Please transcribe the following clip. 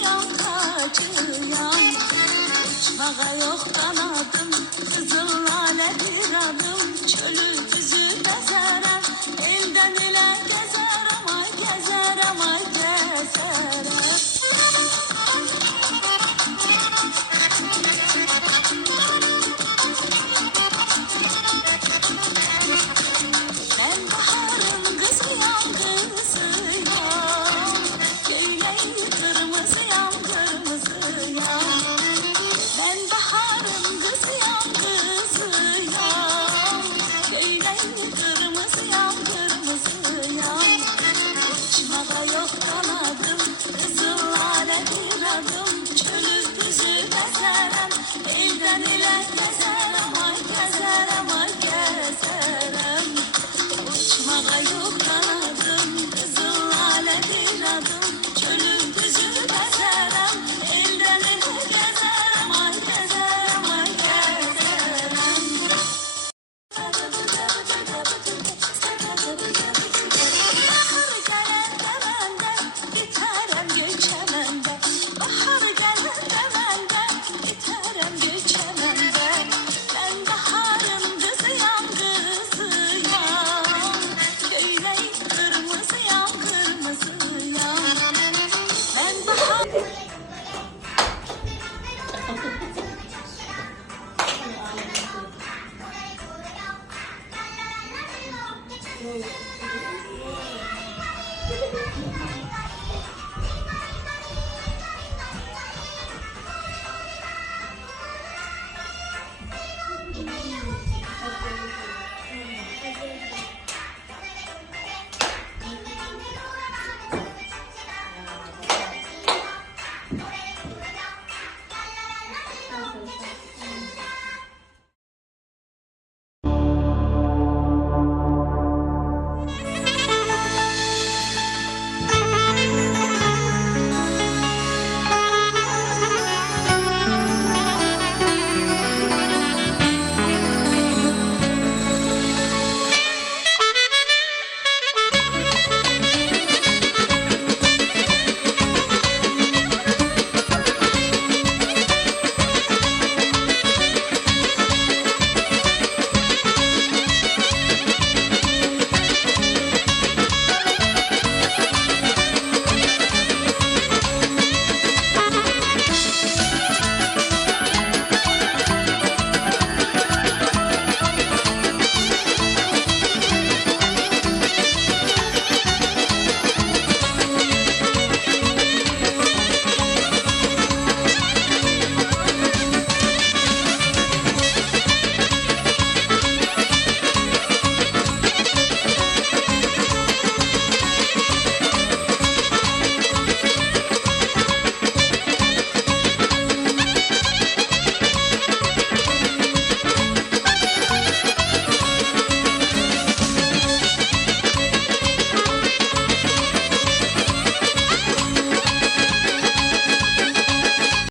kızıyam kaçıyam. Uçmağa yok kanadım, kızıl lale bir adım. Çölü düzü bezerem, elden ele gezerem, ay gezerem, ay gezerem. Ben baharın kızıyam, kızıyam. Göyleği kırmızıyam, kırmızıyam. Ben baharın kızıyam, kızıyam. Göyleği kırmızıyam, kırmızıyam. Uçmağa yok kanadım, kızıl lale bir adım. Çölü düzü bezerem, elden ele gezerem, ay gezerem, ay gezerem. Uçmağa yok kanadım, kızıl lale bir adım.